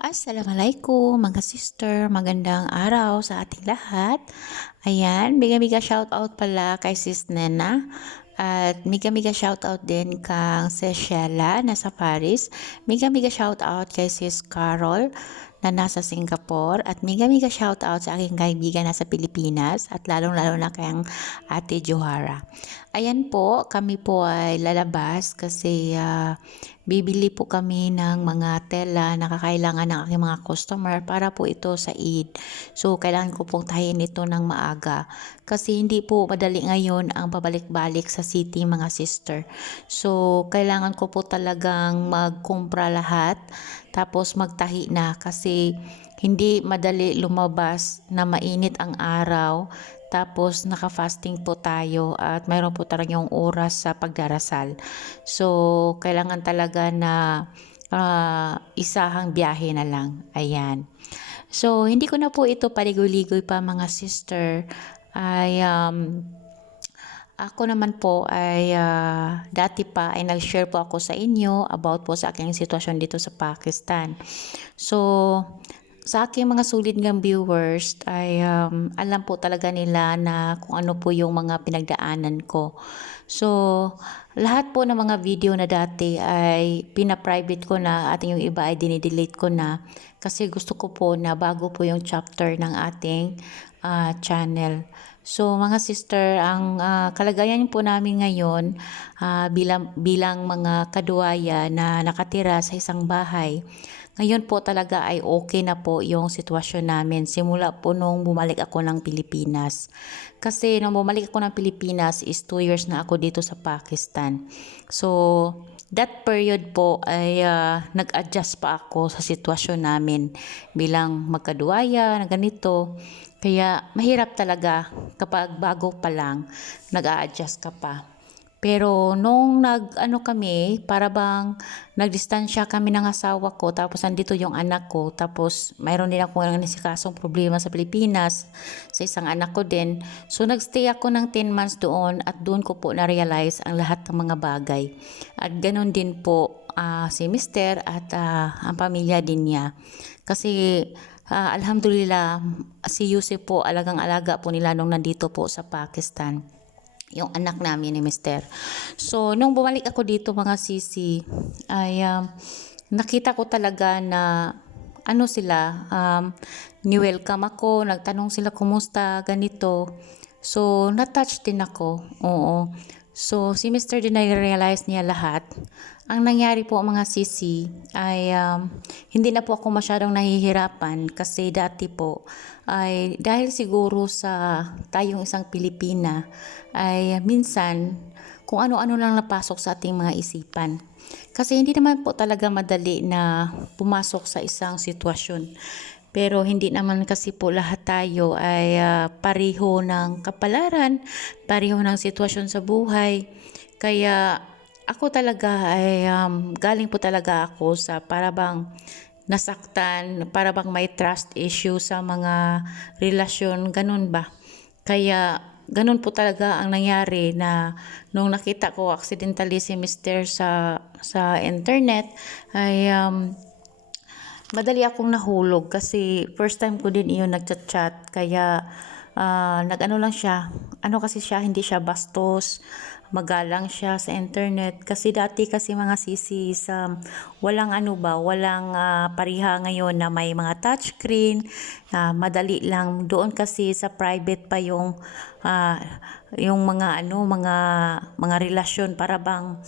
Assalamualaikum mga sister, magandang araw sa ating lahat. Ayan, mega shoutout pala kay Sis Nena at mega shoutout din kang Sis Sheila na sa Paris. Mega shoutout kay Sis Carol na nasa Singapore at mega shoutout sa aking kaibigan na sa Pilipinas at lalong-lalo na kayang Ate Johara. Ayan po, kami po ay lalabas kasi bibili po kami ng mga tela na kakailangan ng aking mga customer para po ito sa Eid. So, kailangan ko pong tahin ito ng maaga kasi hindi po madali ngayon ang pabalik-balik sa city mga sister. So, kailangan ko po talagang magkumpra lahat tapos magtahi na kasi hindi madali lumabas na mainit ang araw tapos naka-fasting po tayo at mayroon po talagang oras sa pagdarasal. So, kailangan talaga na isahang biyahe na lang. Ayan. So, hindi ko na po ito paligoy-ligoy pa mga sister. Ay, ako naman po ay dati pa ay nag-share po ako sa inyo about po sa aking sitwasyon dito sa Pakistan. So, sa aking mga solid ng viewers ay alam po talaga nila na kung ano po yung mga pinagdaanan ko. So, lahat po ng mga video na dati ay pina-private ko na at yung iba ay dinidelete ko na kasi gusto ko po na bago po yung chapter ng ating channel. So mga sister, ang kalagayan po namin ngayon bilang mga kaduwaya na nakatira sa isang bahay. Ngayon po talaga ay okay na po yung sitwasyon namin simula po nung bumalik ako ng Pilipinas. Kasi nung bumalik ako ng Pilipinas is 2 years na ako dito sa Pakistan. So, that period po ay nag-adjust pa ako sa sitwasyon namin bilang magkaduwaya na ganito. Kaya mahirap talaga kapag bago pa lang nag-a-adjust ka pa. Pero nung nag-ano kami, para bang nagdistansya kami ng asawa ko, tapos nandito yung anak ko, tapos mayroon din ako ng nasikasong problema sa Pilipinas, sa isang anak ko din. So nagstay ako ng 10 months doon at doon ko po na-realize ang lahat ng mga bagay. At ganun din po si Mister at ang pamilya din niya. Kasi alhamdulillah, si Yusuf po alagang-alaga po nila nung nandito po sa Pakistan yung anak namin ni Mister. So, nung bumalik ako dito mga sisi, ay nakita ko talaga na ano sila, ni-welcome ako, nagtanong sila kumusta, ganito. So, na-touch din ako, oo. So, si Mister din na-realize niya lahat. Ang nangyari po mga sisi ay hindi na po ako masyadong nahihirapan kasi dati po ay dahil siguro sa tayong isang Pilipina ay minsan kung ano-ano lang napasok sa ating mga isipan. Kasi hindi naman po talaga madali na pumasok sa isang sitwasyon. Pero hindi naman kasi po lahat tayo ay pareho ng kapalaran, pareho ng sitwasyon sa buhay. Kaya ako talaga ay galing po talaga ako sa parabang nasaktan, parabang may trust issue sa mga relasyon, ganun ba? Kaya ganun po talaga ang nangyari na nung nakita ko accidentally si Mister sa internet ay madali akong nahulog kasi first time ko din iyon nagchat-chat kaya nag-ano lang siya, ano kasi siya, hindi siya bastos, magalang siya sa internet kasi dati kasi mga sisi sa walang ano ba, walang pariha ngayon na may mga touchscreen, madali lang doon kasi sa private pa yung mga ano mga relasyon para bang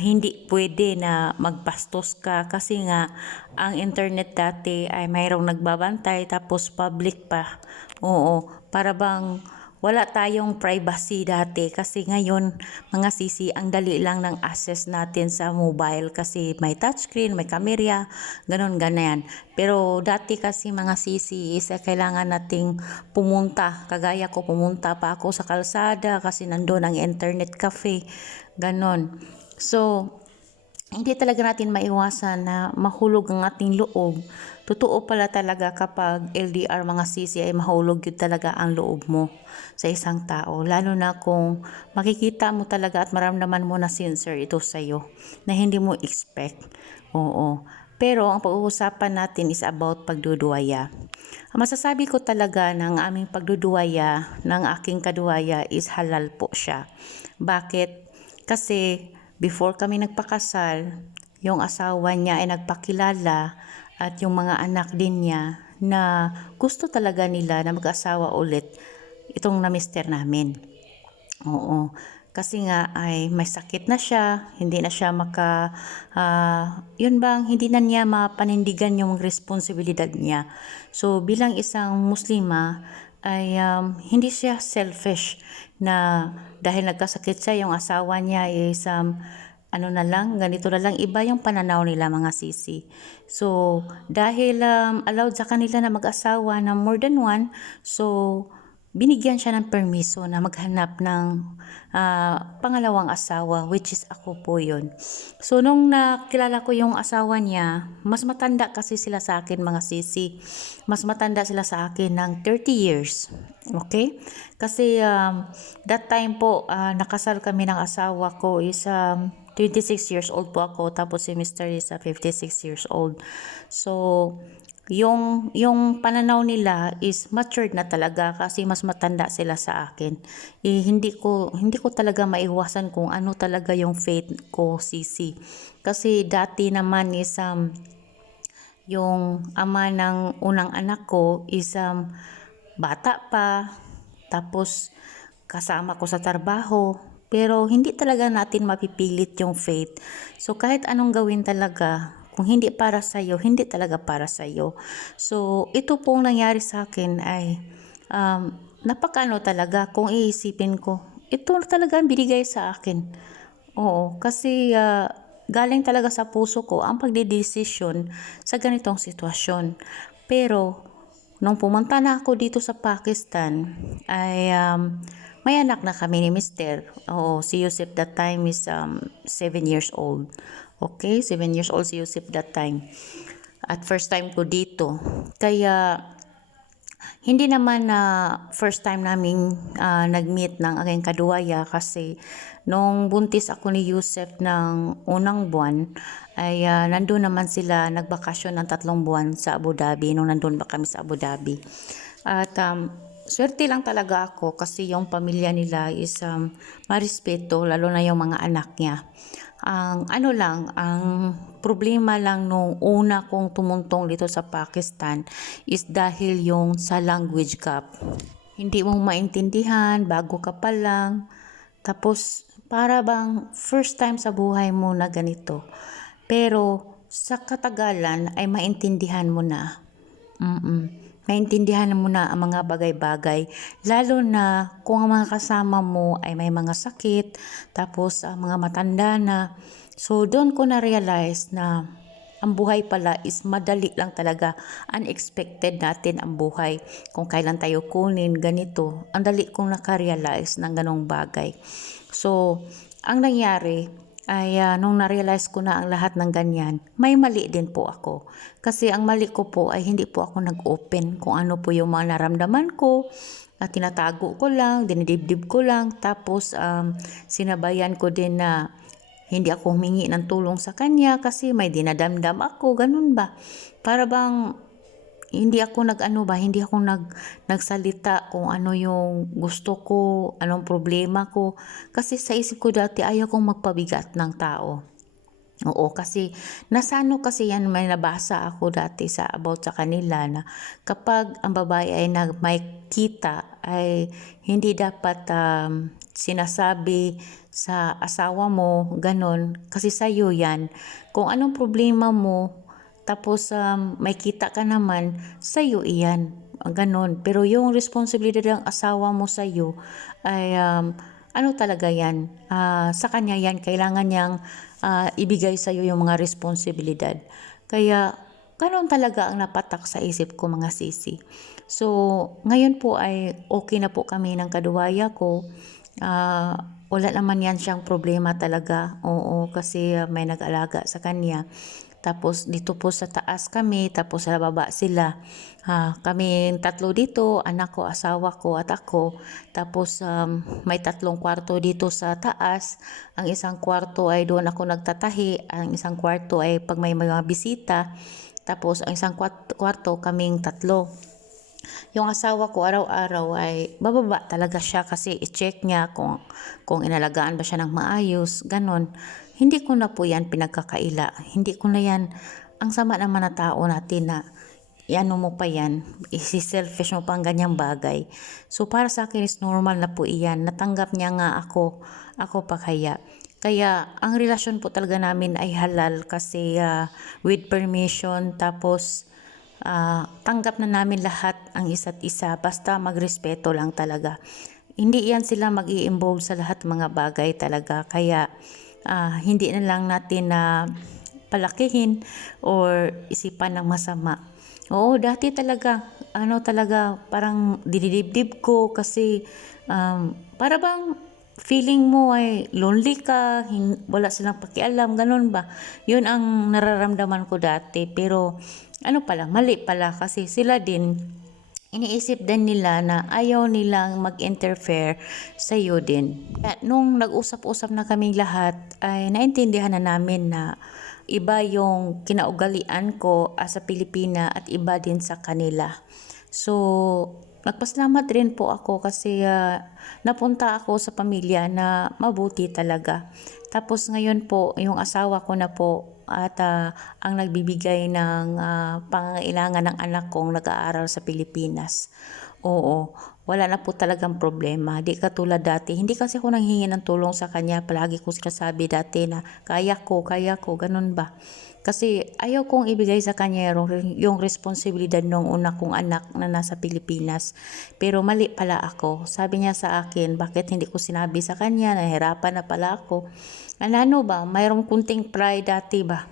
hindi pwede na magbastos ka kasi nga ang internet dati ay mayroong nagbabantay tapos public pa. Oo, para bang wala tayong privacy dati kasi ngayon mga sisi ang dali lang ng access natin sa mobile kasi may touchscreen, may camera, ganun ganyan. Pero dati kasi mga sisi is kailangan nating pumunta, kagaya ko pumunta pa ako sa kalsada kasi nandun ang internet cafe, ganun. So, hindi talaga natin maiwasan na mahulog ang ating loob. Totoo pala talaga kapag LDR mga sisi ay mahulog yun talaga ang loob mo sa isang tao. Lalo na kung makikita mo talaga at maramdaman mo na sincere ito sa'yo na hindi mo expect. Oo. Pero ang pag-uusapan natin is about pagduduwaya. Ang masasabi ko talaga ng aming pagduduwaya ng aking kaduwaya is halal po siya. Bakit? Kasi before kami nagpakasal, yung asawa niya ay nagpakilala at yung mga anak din niya na gusto talaga nila na mag-asawa ulit itong na mister namin. Oo. Kasi nga ay may sakit na siya, hindi na siya yun bang, hindi na niya mapanindigan yung responsibilidad niya. So, bilang isang Muslima, ay hindi siya selfish na dahil nagkasakit siya, yung asawa niya is ano na lang, ganito na lang, iba yung pananaw nila mga sisi. So, dahil allowed sa kanila na mag-asawa na more than one, so, binigyan siya ng permiso na maghanap ng pangalawang asawa, which is ako po yun. So, nung nakilala ko yung asawa niya, mas matanda kasi sila sa akin mga sisi. Mas matanda sila sa akin ng 30 years. Okay? Kasi that time po, nakasal kami ng asawa ko is 26 years old po ako, tapos si Mr. is 56 years old. So, yung pananaw nila is matured na talaga kasi mas matanda sila sa akin. Hindi ko talaga maiwasan kung ano talaga yung faith ko, sisi. Kasi dati naman is yung ama ng unang anak ko is bata pa, tapos kasama ko sa trabaho, pero hindi talaga natin mapipilit yung faith. So kahit anong gawin talaga, kung hindi para sa iyo, hindi talaga para sa iyo. So ito pong nangyari sa akin ay napakaano talaga kung iisipin ko. Ito talaga ang binigay sa akin. Oo, kasi galing talaga sa puso ko ang pagdedesisyon sa ganitong sitwasyon. Pero nung pumunta na ako dito sa Pakistan ay may anak na kami ni Mister. Oo, si Yusuf that time is 7 years old. Okay, 7 years old si Yusuf that time. At first time ko dito. Kaya hindi naman na first time naming nag-meet ng aking kaduwaya kasi nung buntis ako ni Yusef ng unang buwan ay nandun naman sila nagbakasyon ng 3 buwan sa Abu Dhabi nung nandun pa kami sa Abu Dhabi. At swerte lang talaga ako kasi yung pamilya nila is marespeto, lalo na yung mga anak niya. Ang problema lang nung una kong tumuntong dito sa Pakistan is dahil yung sa language gap. Hindi mo maintindihan, bago ka pa lang. Tapos, para bang first time sa buhay mo na ganito. Pero, sa katagalan ay maintindihan mo na. Maintindihan mo na ang mga bagay-bagay, lalo na kung ang mga kasama mo ay may mga sakit, tapos mga matanda na. So doon ko na-realize na ang buhay pala is madali lang talaga. Unexpected natin ang buhay. Kung kailan tayo kunin, ganito. Ang dali kong nakarealize ng ganong bagay. So, ang nangyari ay nung na-realize ko na ang lahat ng ganyan, may mali din po ako. Kasi ang mali ko po ay hindi po ako nag-open kung ano po yung mga naramdaman ko, at tinatago ko lang, dinidibdib ko lang, tapos sinabayan ko din na hindi ako humingi ng tulong sa kanya kasi may dinadamdam ako, ganun ba? Para bang hindi ako nagsalita kung ano yung gusto ko, anong problema ko. Kasi sa isip ko dati ayaw kong magpabigat ng tao. Oo, kasi nasano kasi yan, may nabasa ako dati about sa kanila na kapag ang babae ay may kita ay hindi dapat sinasabi sa asawa mo, ganon, kasi sa'yo yan. Kung anong problema mo, tapos may kita ka naman, sa'yo iyan. Ganon. Pero yung responsibilidad ng asawa mo sa'yo ay ano talaga yan? Sa kanya yan, kailangan niyang ibigay sa'yo yung mga responsibilidad. Kaya ganon talaga ang napatak sa isip ko mga sisi. So, ngayon po ay okay na po kami ng kaduwaya ko. Wala naman yan siyang problema talaga. Oo, kasi may nag-alaga sa kanya. Tapos dito po sa taas kami, tapos sa baba sila. Kami tatlo dito, anak ko, asawa ko at ako. Tapos may tatlong kwarto dito sa taas. Ang isang kwarto ay doon ako nagtatahi. Ang isang kwarto ay pag may mga bisita. Tapos ang isang kwarto kaming tatlo. Yung asawa ko araw-araw ay bababa talaga siya kasi i-check niya kung inalagaan ba siya ng maayos, ganon. Hindi ko na po yan pinagkakaila. Hindi ko na yan, ang sama naman na tao natin na ano mo pa yan, isi-selfish mo pa ang ganyang bagay. So para sa akin is normal na po iyan. Natanggap niya nga ako pa kaya. Kaya ang relasyon po talaga namin ay halal kasi with permission, tapos tanggap na namin lahat ang isa't isa basta magrespeto lang talaga. Hindi yan sila mag-i-involve sa lahat mga bagay talaga. Kaya hindi na lang natin na palakihin or isipan ng masama. Oo, dati talaga, parang dinidibdib ko kasi para bang feeling mo ay lonely ka, wala silang pakialam, ganun ba? Yun ang nararamdaman ko dati. Pero mali pala kasi sila din, iniisip din nila na ayaw nilang mag-interfere sa iyo din. Nung nag-usap-usap na kaming lahat, ay naintindihan na namin na iba yung kinaugalian ko sa Pilipina at iba din sa kanila. So, nagpasalamat rin po ako kasi napunta ako sa pamilya na mabuti talaga. Tapos ngayon po, yung asawa ko na po at ang nagbibigay ng pangangailangan ng anak kong nag-aaral sa Pilipinas. Oo, wala na po talagang problema. Di katulad dati. Hindi kasi ako nanghingi ng tulong sa kanya. Palagi ko sinasabi dati na kaya ko, ganun ba? Kasi ayaw kong ibigay sa kanya yung responsibilidad ng una kong anak na nasa Pilipinas. Pero mali pala ako. Sabi niya sa akin, bakit hindi ko sinabi sa kanya, nahirapan na pala ako. Ano ba, mayroong kunting pride dati ba?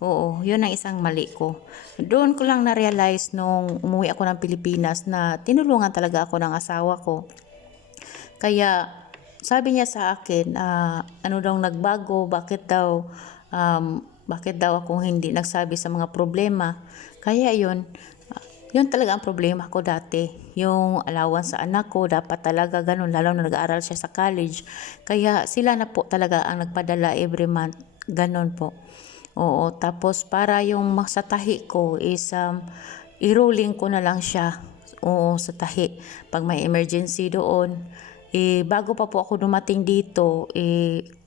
Oo, yun ang isang mali ko. Doon ko lang na-realize nung umuwi ako ng Pilipinas na tinulungan talaga ako ng asawa ko. Kaya sabi niya sa akin, ano daw nagbago, bakit daw ako hindi nagsabi sa mga problema. Kaya yun talaga ang problema ko dati. Yung allowance sa anak ko, dapat talaga ganun, lalo na nag-aaral siya sa college. Kaya sila na po talaga ang nagpadala every month, ganun po. Oo, tapos para yung sa tahi ko is i-rolling ko na lang siya. Oo, sa tahi. Pag may emergency doon, bago pa po ako dumating dito,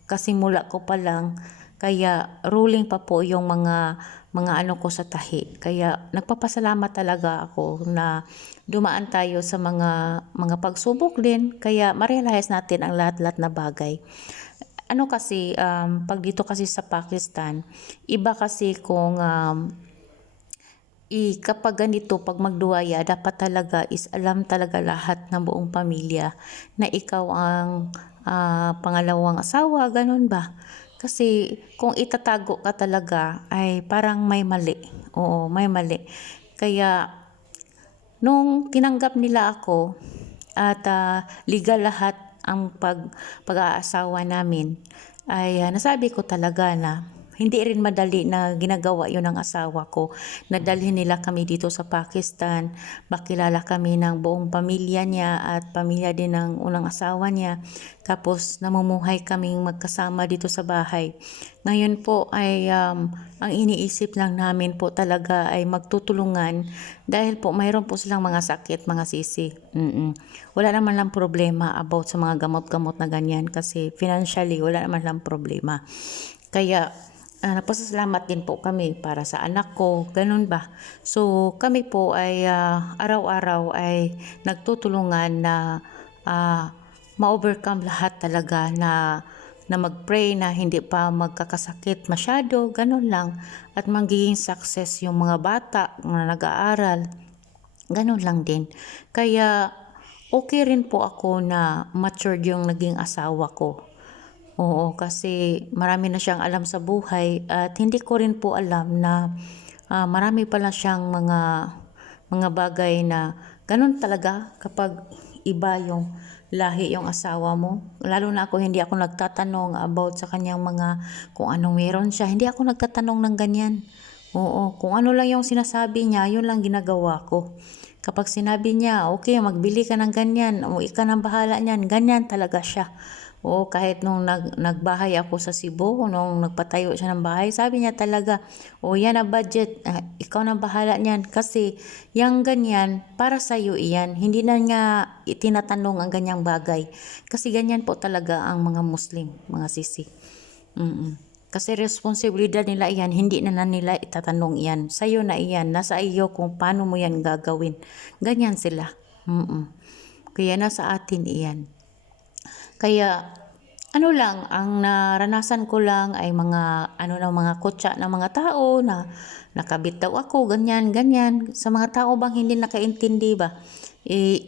kasi mula ko pa lang, kaya rolling pa po yung mga ano ko sa tahi. Kaya nagpapasalamat talaga ako na dumaan tayo sa mga pagsubok din. Kaya ma-realize natin ang lahat-lahat na bagay. Kasi pag dito kasi sa Pakistan, iba kasi kung kapag ganito, pag magduwaya, dapat talaga is alam talaga lahat ng buong pamilya na ikaw ang pangalawang asawa, ganun ba? Kasi kung itatago ka talaga ay parang may mali. Oo, may mali. Kaya nung tinanggap nila ako at legal lahat ang pag-aasawa namin, ay nasabi ko talaga na hindi rin madali na ginagawa yun ng asawa ko. Nadalhin nila kami dito sa Pakistan, makilala kami ng buong pamilya niya at pamilya din ng unang asawa niya. Tapos namumuhay kaming magkasama dito sa bahay. Ngayon po ay ang iniisip lang namin po talaga ay magtutulungan dahil po mayroon po silang mga sakit, mga sisi. Wala naman lang problema about sa mga gamot-gamot na ganyan kasi financially wala naman lang problema. Kaya napasalamat din po kami para sa anak ko, ganun ba? So kami po ay araw-araw ay nagtutulungan na ma-overcome lahat talaga na mag-pray na hindi pa magkakasakit masyado, ganun lang. At magiging success yung mga bata na nag-aaral, ganun lang din. Kaya okay rin po ako na matured yung naging asawa ko. Oo, kasi marami na siyang alam sa buhay at hindi ko rin po alam na marami pala siyang mga bagay na ganun talaga kapag iba yung lahi yung asawa mo. Lalo na ako, hindi ako nagtatanong about sa kanyang mga, kung anong meron siya. Hindi ako nagtatanong ng ganyan. Oo, kung ano lang yung sinasabi niya, yun lang ginagawa ko. Kapag sinabi niya, okay, magbili ka ng ganyan, o ikaw nang bahala niyan, ganyan talaga siya. Oo, kahit nung nagbahay ako sa Cebu, nung nagpatayo siya ng bahay, sabi niya talaga, o yan ang budget, ikaw nang bahala niyan. Kasi yung ganyan, para sa iyo iyan. Hindi na nga itinatanong ang ganyang bagay. Kasi ganyan po talaga ang mga Muslim, mga sisi. Kasi responsibilidad nila iyan, hindi na nila itatanong iyan. Sa'yo na iyan, nasa iyo kung paano mo yan gagawin. Ganyan sila. Kaya nasa atin iyan. Kaya ano lang, ang naranasan ko lang ay mga kutya ng mga tao na nakabit daw ako, ganyan, ganyan. Sa mga tao bang hindi nakaintindi ba?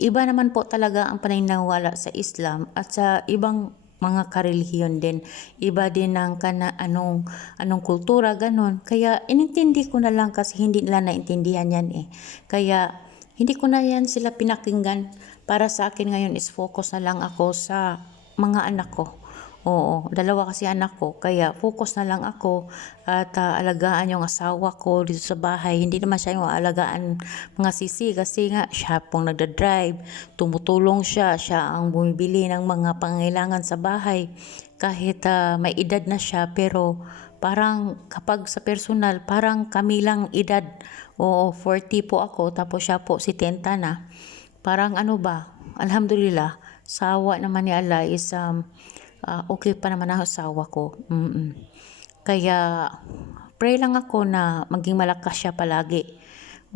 Iba naman po talaga ang paniniwala sa Islam at sa ibang mga karelihiyon din. Iba din ang anong kultura, ganon. Kaya inintindi ko na lang kasi hindi nila naintindihan yan eh. Kaya hindi ko na yan sila pinakinggan. Para sa akin ngayon is focus na lang ako sa mga anak ko. Oo, dalawa kasi anak ko, kaya focus na lang ako at alagaan yung asawa ko dito sa bahay. Hindi naman siya yung alagaan mga sisi kasi nga siya pong nagda-drive, tumutulong siya ang bumibili ng mga pangailangan sa bahay. Kahit may edad na siya pero parang kapag sa personal, parang kami lang edad. Oo, 40 po ako tapos siya po 70 na. Parang ano ba, alhamdulillah, sawa naman ni Allah is okay pa naman ang asawa ko. Kaya pray lang ako na maging malakas siya palagi.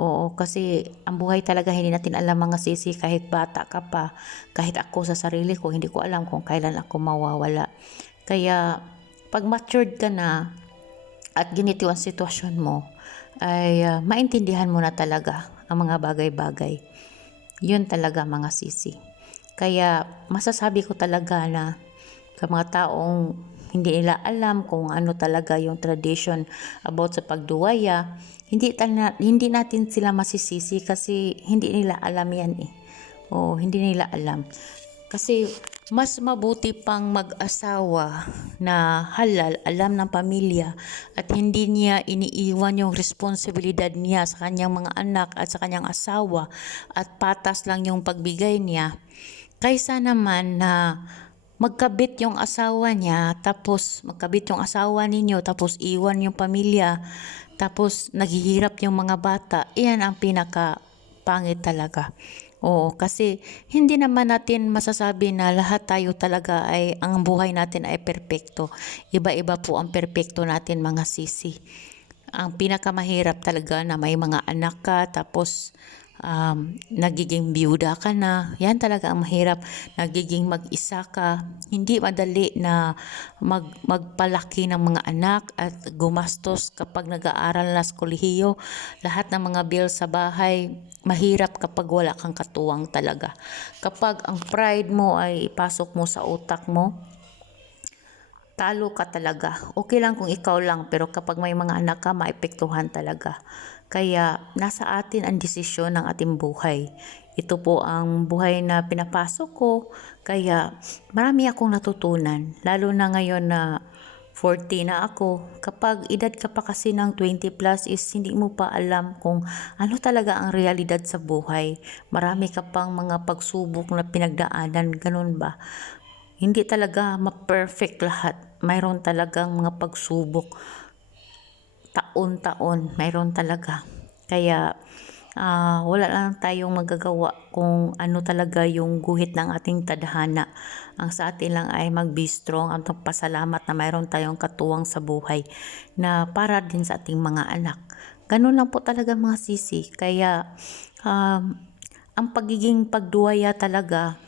Oo, kasi ang buhay talaga hindi natin alam mga sisi, kahit bata ka pa, kahit ako sa sarili ko, hindi ko alam kung kailan ako mawawala. Kaya pag matured ka na at ganito ang sitwasyon mo, ay maintindihan mo na talaga ang mga bagay-bagay. Yun talaga mga sisi. Kaya masasabi ko talaga na sa mga taong hindi nila alam kung ano talaga yung tradition about sa pagduwaya, hindi natin sila masisisi kasi hindi nila alam yan eh. Oo, hindi nila alam. Kasi mas mabuti pang mag-asawa na halal, alam ng pamilya at hindi niya iniiwan yung responsibilidad niya sa kanyang mga anak at sa kanyang asawa at patas lang yung pagbigay niya. Kaysa naman na magkabit yung asawa niya, tapos magkabit yung asawa ninyo, tapos iwan yung pamilya, tapos naghihirap yung mga bata, iyan ang pinaka pangit talaga. Oo, kasi hindi naman natin masasabi na lahat tayo talaga ay, ang buhay natin ay perpekto. Iba-iba po ang perpekto natin mga sisi. Ang pinakamahirap talaga na may mga anak ka, tapos nagiging biyuda ka na. Yan talaga ang mahirap. Nagiging mag-isa ka. Hindi madali na magpalaki ng mga anak at gumastos kapag nag-aaral na sa kolehiyo. Lahat ng mga bills sa bahay, mahirap kapag wala kang katuwang talaga. Kapag ang pride mo ay ipasok mo sa utak mo, talo ka talaga. Okay lang kung ikaw lang, pero kapag may mga anak ka, maepektuhan talaga. Kaya nasa atin ang desisyon ng ating buhay. Ito po ang buhay na pinapasok ko. Kaya marami akong natutunan. Lalo na ngayon na 40 na ako. Kapag edad ka pa kasi ng 20 plus is hindi mo pa alam kung ano talaga ang realidad sa buhay. Marami ka pang mga pagsubok na pinagdaanan. Ganun ba? Hindi talaga ma-perfect lahat. Mayroon talagang mga pagsubok. Taon-taon, mayroon talaga. Kaya wala lang tayong magagawa kung ano talaga yung guhit ng ating tadhana. Ang sa atin lang ay mag-be strong at magpasalamat na mayroon tayong katuwang sa buhay na para din sa ating mga anak. Ganun lang po talaga mga sisi. Kaya ang pagiging pagduwaya talaga,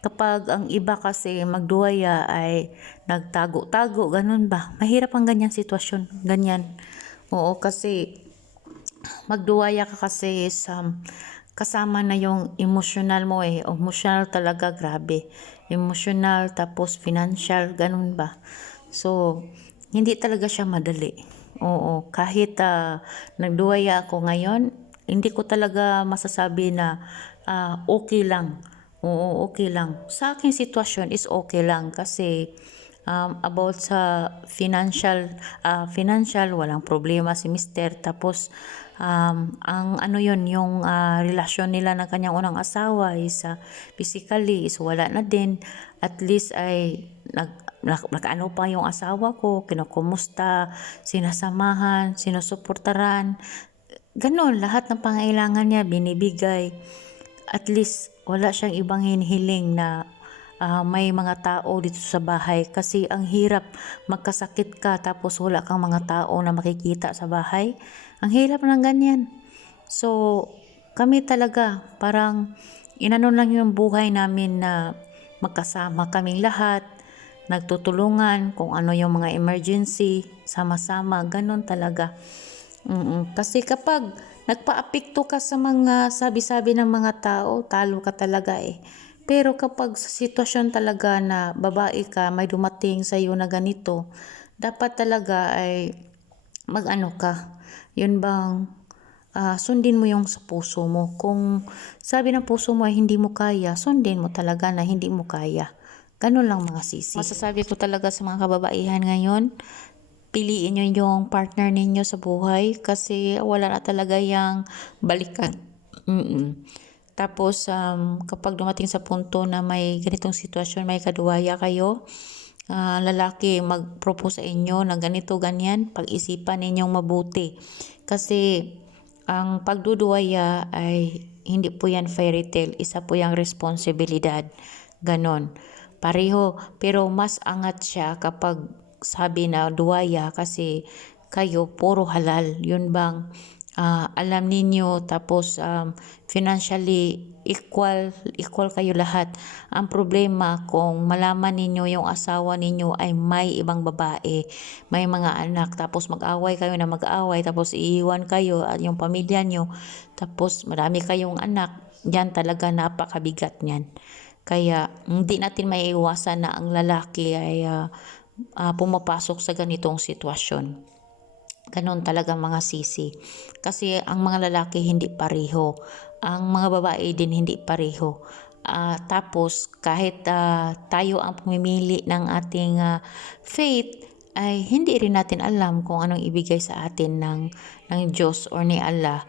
kapag ang iba kasi magduwaya ay nagtago-tago, ganun ba? Mahirap ang ganyang sitwasyon, ganyan. Oo, kasi magduwaya ka kasi kasama na yung emotional mo eh. Emotional talaga, grabe. Emotional tapos financial, ganun ba? So, hindi talaga siya madali. Oo, kahit nagduwaya ako ngayon, hindi ko talaga masasabi na okay lang. Oo, okay lang. Sa aking sitwasyon is okay lang kasi about sa financial, walang problema si mister. Tapos, ang ano yun, yung relasyon nila ng kanyang unang asawa is physically is wala na din. At least ay nakaano pa yung asawa ko, kinukumusta, sinasamahan, sinusuportaran. Ganon, lahat ng pangailangan niya binibigay. At least wala siyang ibang hinihiling na may mga tao dito sa bahay kasi ang hirap magkasakit ka tapos wala kang mga tao na makikita sa bahay. Ang hirap ng ganyan. So, kami talaga parang inano lang yung buhay namin na magkasama kaming lahat, nagtutulungan kung ano yung mga emergency, sama-sama, ganun talaga. Kasi kapag nagpaapekto ka sa mga sabi-sabi ng mga tao, talo ka talaga eh. Pero kapag sa sitwasyon talaga na babae ka, may dumating sa iyo na ganito, dapat talaga ay mag-ano ka. Yun bang sundin mo yung sa puso mo. Kung sabi ng puso mo ay hindi mo kaya, sundin mo talaga na hindi mo kaya. Ganun lang mga sisi. Masasabi ko talaga sa mga kababaihan ngayon, piliin nyo yung partner ninyo sa buhay kasi wala na talaga yung balikan. Tapos, kapag dumating sa punto na may ganitong sitwasyon, may kaduwaya kayo, lalaki mag-propose sa inyo na ganito, ganyan, pag-isipan ninyong mabuti. Kasi, ang pagduduwaya ay hindi po yan fairy tale, isa po yung responsibilidad. Ganon. Pareho, pero mas angat siya kapag sabi na duwaya kasi kayo puro halal. Yun bang alam ninyo tapos financially equal kayo lahat. Ang problema kung malaman ninyo yung asawa ninyo ay may ibang babae, may mga anak, tapos mag-away kayo na mag-away, tapos iiwan kayo at yung pamilya nyo, tapos marami kayong anak, yan talaga napakabigat niyan. Kaya hindi natin maiiwasan na ang lalaki ay pumapasok sa ganitong sitwasyon. Ganon talaga mga sisi. Kasi ang mga lalaki hindi pareho. Ang mga babae din hindi pareho. Tapos kahit tayo ang pumimili ng ating faith, ay hindi rin natin alam kung anong ibigay sa atin ng Diyos or ni Allah,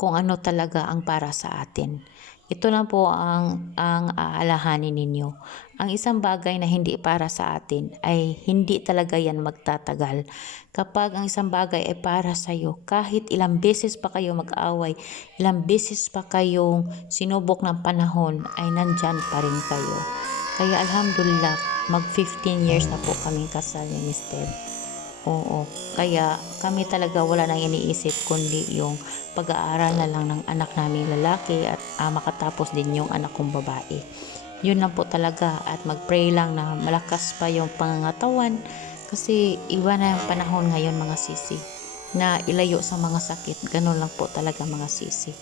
kung ano talaga ang para sa atin. Ito lang po ang aalahanin ninyo. Ang isang bagay na hindi para sa atin ay hindi talaga yan magtatagal. Kapag ang isang bagay ay para sa iyo, kahit ilang beses pa kayo mag-away, ilang beses pa kayong sinubok ng panahon, ay nandyan pa rin kayo. Kaya alhamdulillah, mag 15 years na po kaming kasal ni Mister. Oo, kaya kami talaga wala nang iniisip kundi yung pag-aaral na lang ng anak naming lalaki at makatapos din yung anak kong babae. Yun lang po talaga at mag-pray lang na malakas pa yung pangangatawan kasi iba na yung panahon ngayon mga sisi na ilayo sa mga sakit. Ganun lang po talaga mga sisi.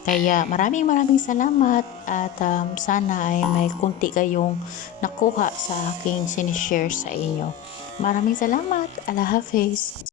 Kaya maraming salamat at sana ay may kunti kayong nakuha sa aking sinishare sa inyo. Maraming salamat. Allah Hafiz.